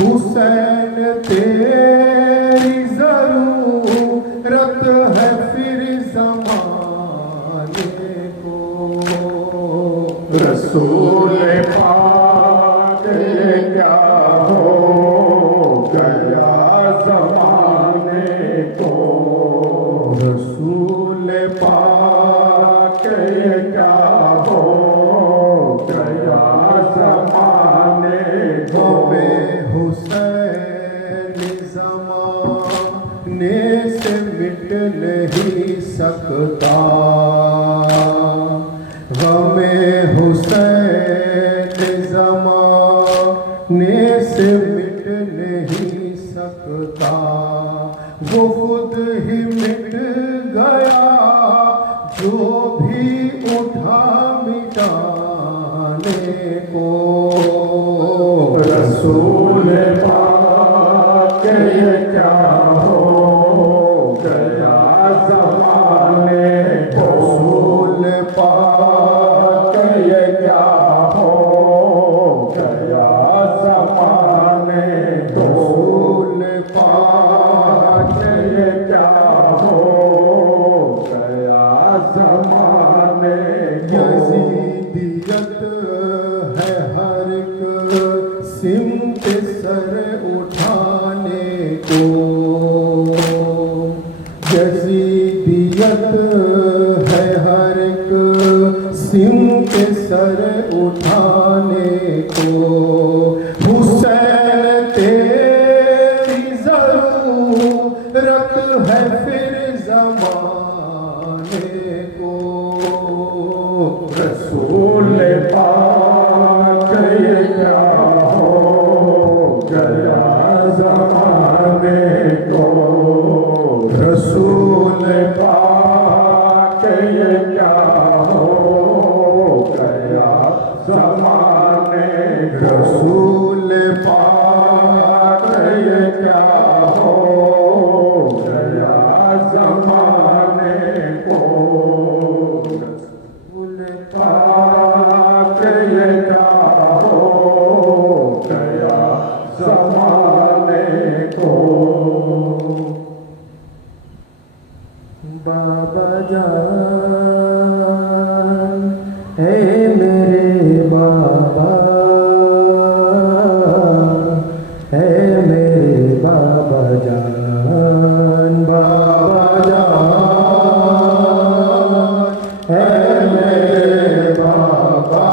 हुसैन तेरी जरूरत रत है फिर ज़माने को। रसूल पाक ये क्या हो गया ज़माने को। रसूल पाक ये क्या हो गया ज़माने को। हुसैन ज़माने से मिट नहीं सकता। गमे हुसैन ज़माने से मिट नहीं सकता। वो खुद ही मिट गया जो भी उठा मिटाने को। रसूल पाक ये क्या हो गया ज़माने को। रसूल पाक ये क्या हो गया ज़माने को। रसूल पाक ये क्या हो गया ज़माने को। यज़ीदियत है हर एक सिमत सर उठाने को। यज़ीदियत है हर एक सिमत सर उठाने को। हुसैन तेरी ज़रूरत है फिर ज़माने को। रसूल पाक ये क्या हो गया ज़माने को। रसूल पाक ये क्या हो गया ज़माने को। रसूल पाक ये क्या हो गया ज़माने को। पाक ये क्या हो गया ज़माने को। बाबा जान है मेरे बाबा, है मेरे बाबा जान। बाबा जान है मेरे बाबा,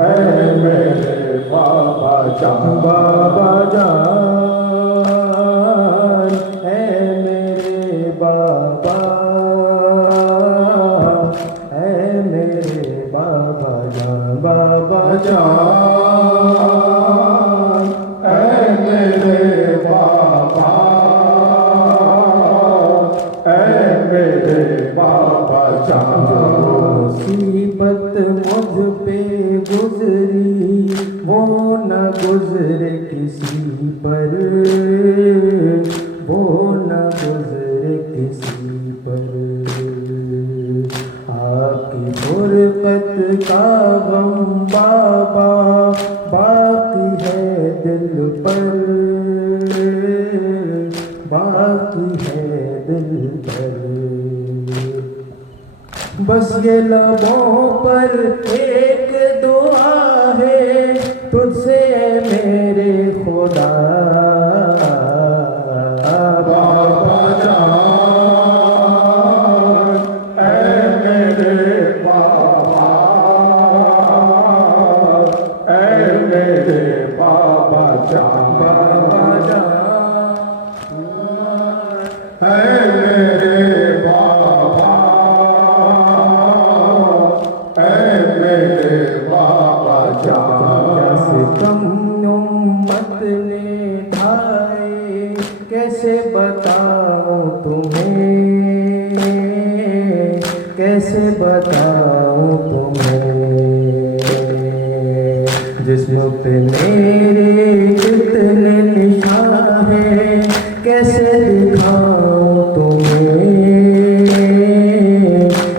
है मेरे बाबा जान। बाबा जान है मेरे बाबा, है मेरे बाबा जान। बाबा जान है मेरे बाबा, है मेरे बाबा जान। मुसीबत मुझ पे गुजरी वो न गुजरे किसी पर, वो न गुजरे किसी पर। आपकी गुरबत का गम बाबा बाकी है दिल पर, बाकी है दिल पर। बस ये लबों पर एक दुआ है तुझसे मेरे खुदा। बाबा जान है मेरे बाबा, है मेरे बाबा जान। बाबा जान है मेरे बाबा, है मेरे बाबा जान। कम उम्मत ने ढाए कैसे बताऊं तुम्हें, कैसे बताऊं तुम्हें। जिस्म पे मेरे कितने निशान हैं कैसे दिखाऊं तुम्हें,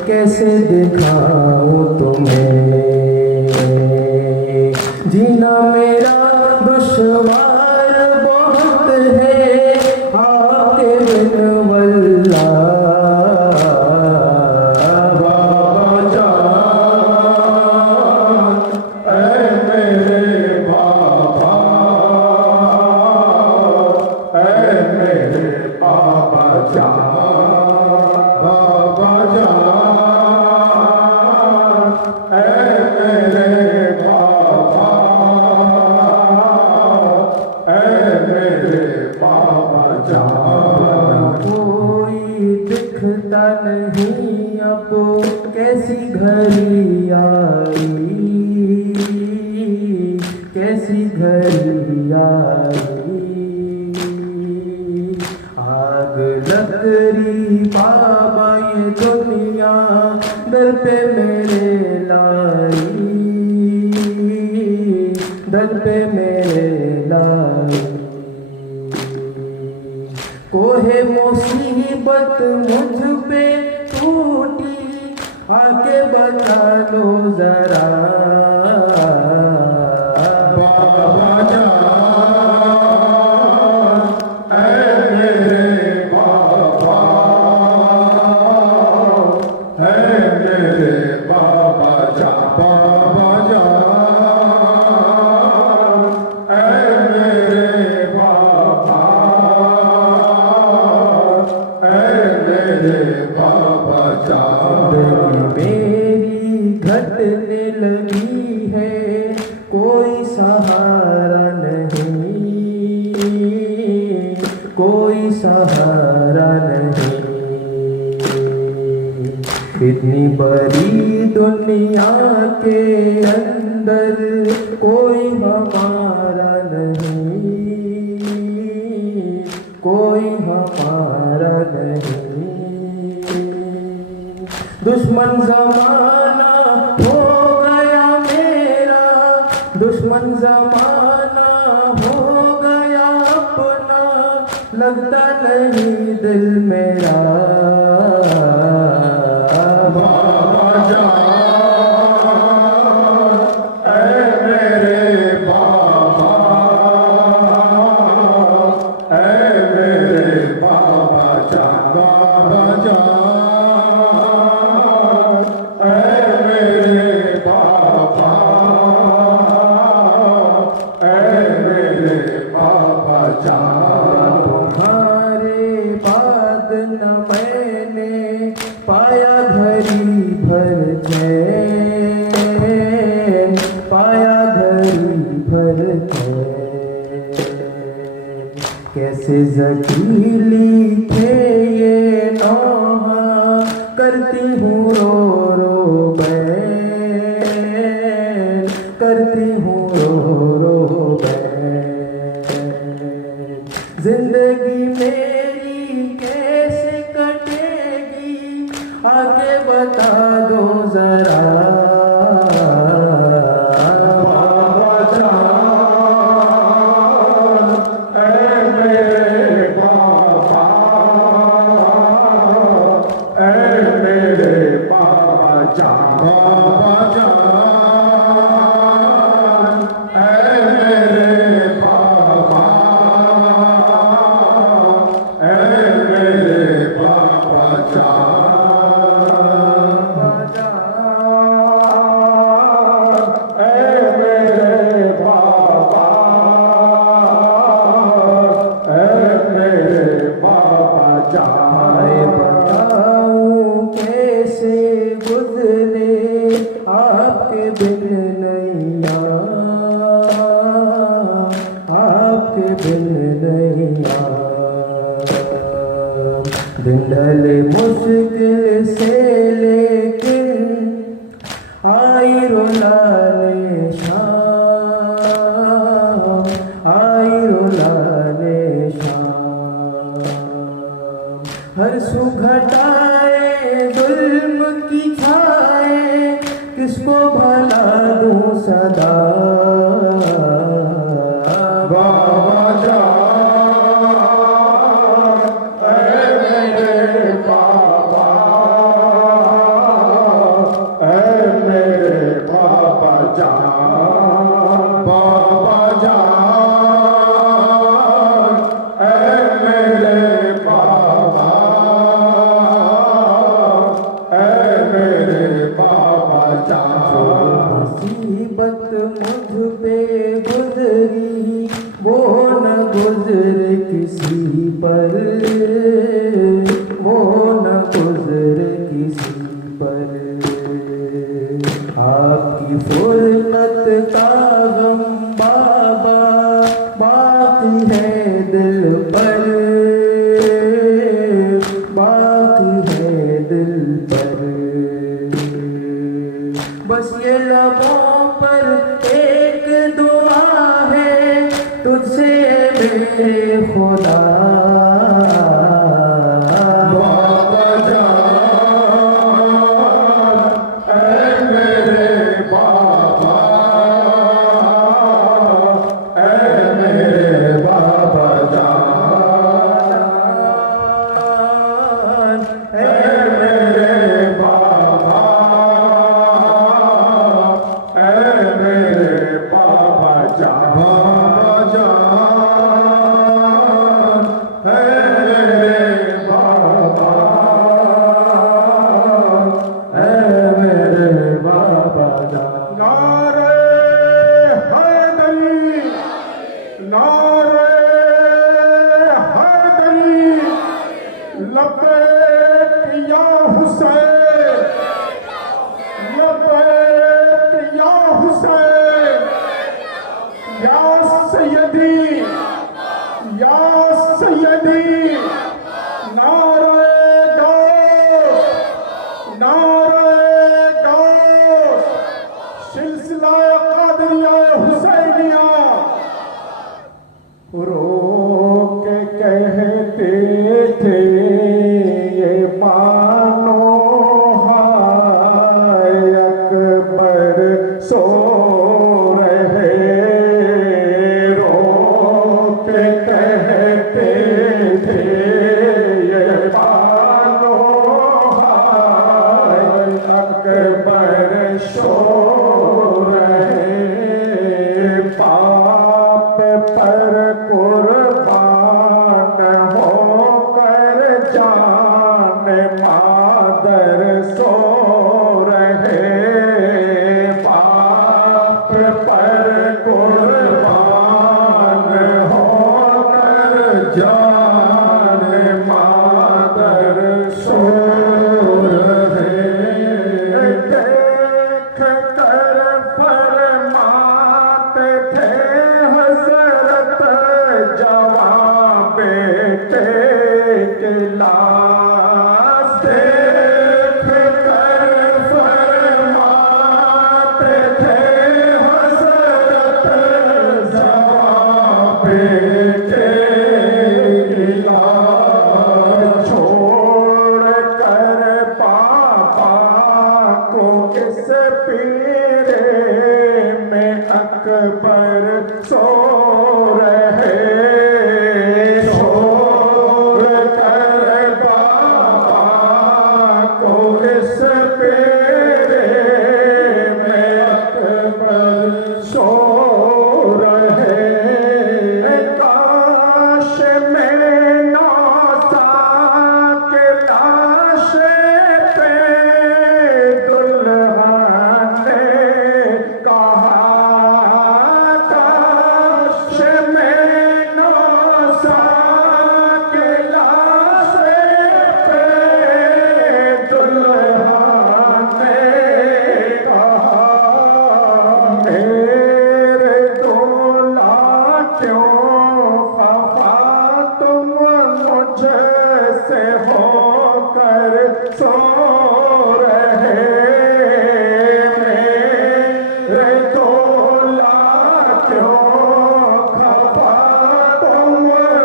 कैसे दिखाऊं तुम्हें। जीना मेरा दुश्वार बहुत है, दिखता नहीं अब कैसी घड़ी आई, कैसी घड़ी आई। आग लग रही बाबा ये दुनिया दर पे मेरे लाई, दर पे मेरे लाई। कोहे मुसीबत मुझ पे टूटी, आके बचा लो जरा बाबा जान, ऐ मेरे बाबा, ऐ मेरे बाबा जान, बाबा जान, ऐ मेरे बाबा, बाबा जान। मेरी घटने लगी है, कोई सहारा नहीं, कोई सहारा नहीं। इतनी बड़ी दुनिया के अंदर कोई हमारा नहीं, कोई हमारा नहीं। दुश्मन जमाना हो गया मेरा, दुश्मन जमाना हो गया अपना, लगता नहीं दिल मेरा बाबा जान, ऐ मेरे बाबा, ऐ मेरे बाबा जान, बाबा जान, ऐ मेरे बाबा, ऐ मेरे बाबा जान। तुम्हारे बाद न मैंने पाया घड़ी भर चैन, पाया घड़ी भर चैन। कैसे जकीली थे ये नौहा, करती हूँ रो रो बैन, करती हूँ रो रो बैन। जिंदगी मेरी कैसे कटेगी, आगे बता दो जरा बाबा जान, ऐ मेरे बाबा, ऐ मेरे बाबा जान, बाबा जान, ऐ मेरे बाबा, ऐ मेरे बाबा जान। मैं बताऊं कैसे गुजरे आपके बिन नैया, आपके बिन नैया। दिन ढले मुश्किल से लेकिन आई रुलाने शाम, आई रुलाने शाम। हर सू घटाए जुल्म की छाए, किसको भला दूं सदा बाबा जान, ऐ मेरे बाबा, ऐ मेरे बाबा जान, बाबा जान, ऐ मेरे बाबा, ऐ मेरे बाबा जान। मुसीबत मुझ पे गुजरी, वो न गुजरे किसी पर, न गुजरे किसी पर, आपकी फुरकत का गम बाबा बाकी है दिल पर, बाकी है दिल पर। बस ये लबों पर एक दुआ है तुझसे मेरे खुदा, बाबा जान ऐ मेरे बाबा, ऐ मेरे बाबा जान, ऐ मेरे बाबा, ऐ मेरे बाबा जान, बाबा जान, ऐ मेरे बाबा, ऐ मेरे बाबा जान। नारे हैदरी, नारे हैदरी, लब्बैक या हुसैन, लब्बैक या हुसैन, या सैयदी, या सैयदी। नारे गौस, नारे गौस, सिलसिला कादरिया हुसैनिया। रो के कहते थे ये मानो हाय अकबर सो रहे, रो के कहते थे ये मानो हाय अकबर सो रहे, पाप पर कुर्बान होकर जान मादर सो रहे, पाप पर कुर्बान होकर जान मादर सो रहे। देख कर फरमाते थे हज़रत जवां बेटे के लाश, देख कर फरमाते थे हज़रत जवां बेटे की लाश, छोड़ कर पापा को इस पीरे में अकबर सो रहे, छोड़ कर पापा को इस पीरे में अकबर सो रहे। काश में नौसा के लाशे पे दुल्हन ने कहा, काश में नौसा के लाशे पे दुल्हन ने कहा, मेरे दूल्हा क्यों खफा तुम मुझसे होकर सो रहे, मेरे दूल्हा क्यों खफा तुम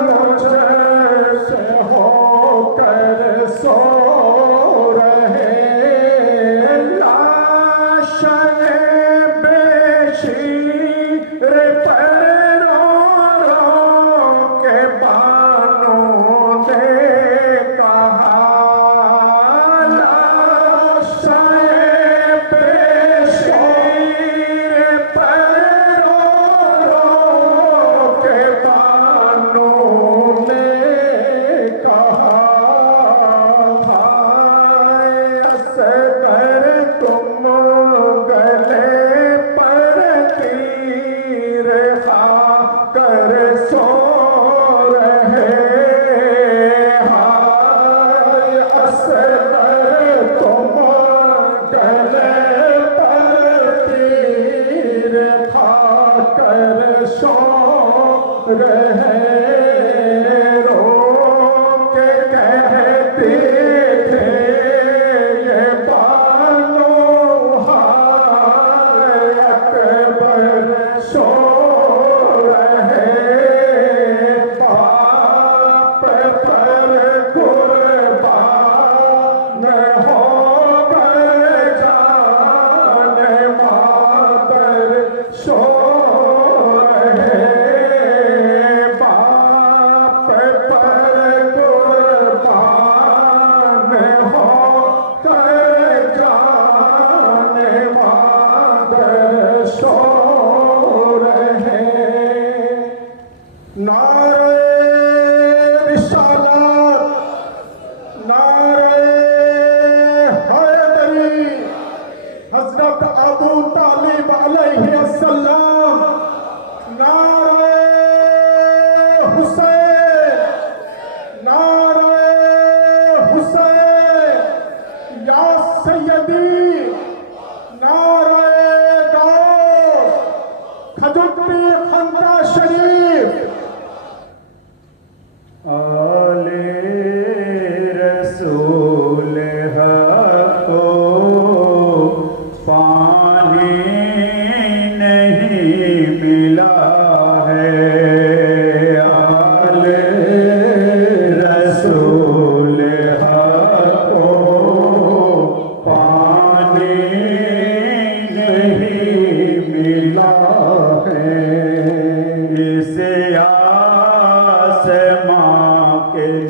मुझसे होकर सो रहे। लाशें बेशीर पर रो रो के बानों ने कहा,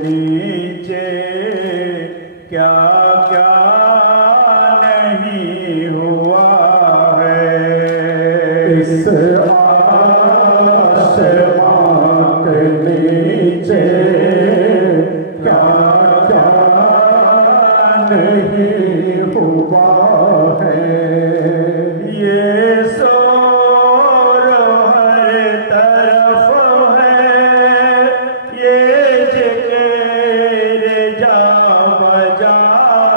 नीचे क्या क्या नहीं हुआ है। इस आसमां के नीचे क्या क्या नहीं हुआ है। ये शोर हर तरफ है, ये जिक्र जा बजा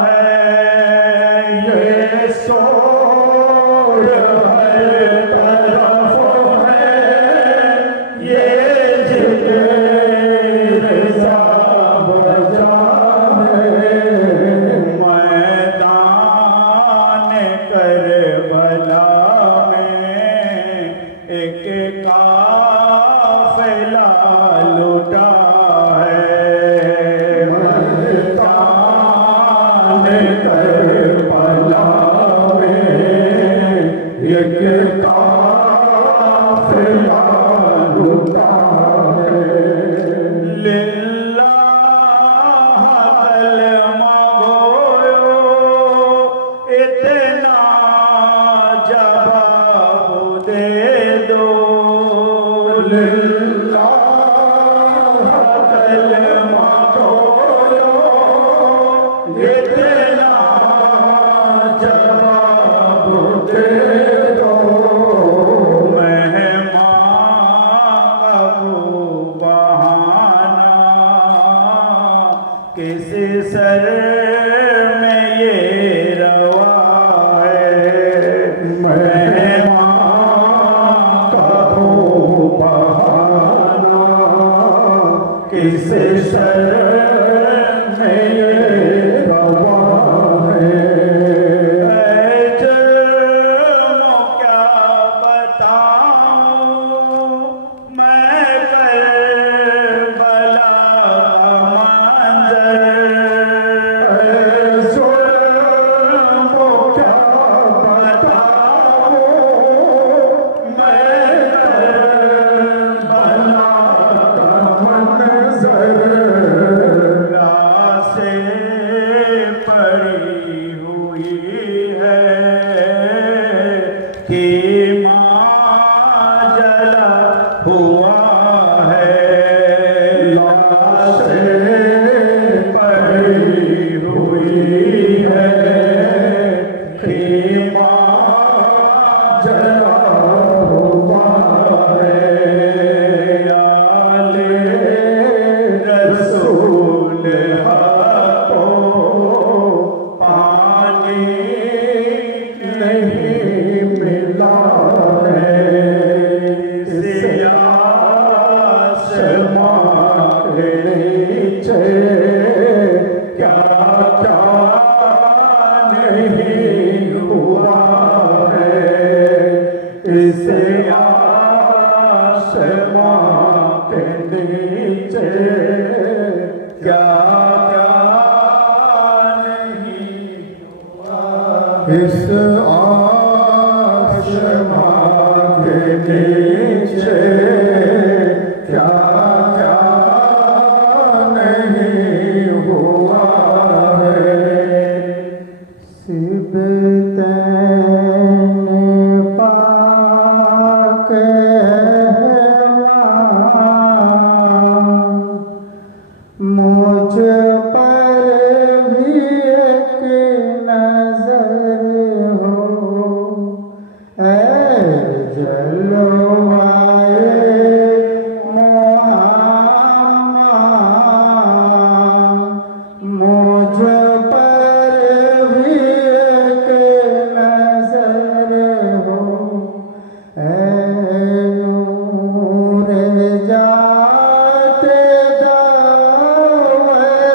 है। ये शोर हर तरफ है, ये जिक्र जा बजा है। मैदान करबला में एक काफिला लुटा है। मैदान करबला में एक काफिला लुटा है। लिल्लाह कलमा बोलो, इतना जवाब दे दो। लिल्लाह कलमा बोलो, इतना जवाब दे दो। मेहमान कबू बहाना किस सर में ये रवा है। मेहमान कबू बहाना किस सर में ये रवा है। क्या बताऊं मैं करबला मंजर। क्या बताऊं मैं करबला मंजर। रासे पड़ी हुई है कि माँ जला हुआ है। लाशें पड़ी हुई है कि माँ जला हुआ है। आले रसूल हाथों पानी नहीं मिला है। इस आसमां के नीचे क्या क्या नहीं हुआ है। इस आसमां के नीचे क्या क्या नहीं हुआ। इस आसमां के नीचे क्या क्या नहीं हुआ है। सिबतैन पाक रहमान, मुझ पर भी एक नजर हो। ऐ जलवाए मोहम्मद, मुझ पर भी एक नजर हो। ऐ नूर जाते दावरे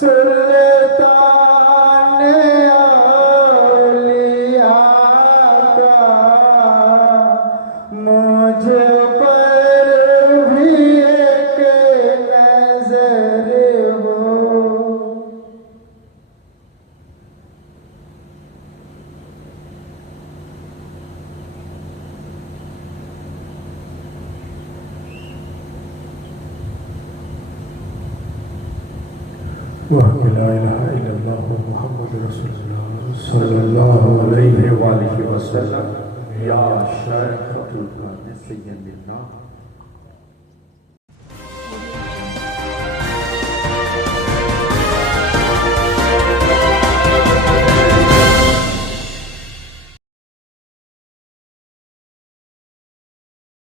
सुल्तान औलिया का मुझ पर भी एक नजर हो। वह ला इलाहा इल्लल्लाह मुहम्मद रसूलुल्लाह सल्लल्लाहु अलैहि वसल्लम या शरफ़ुल सय्यदिना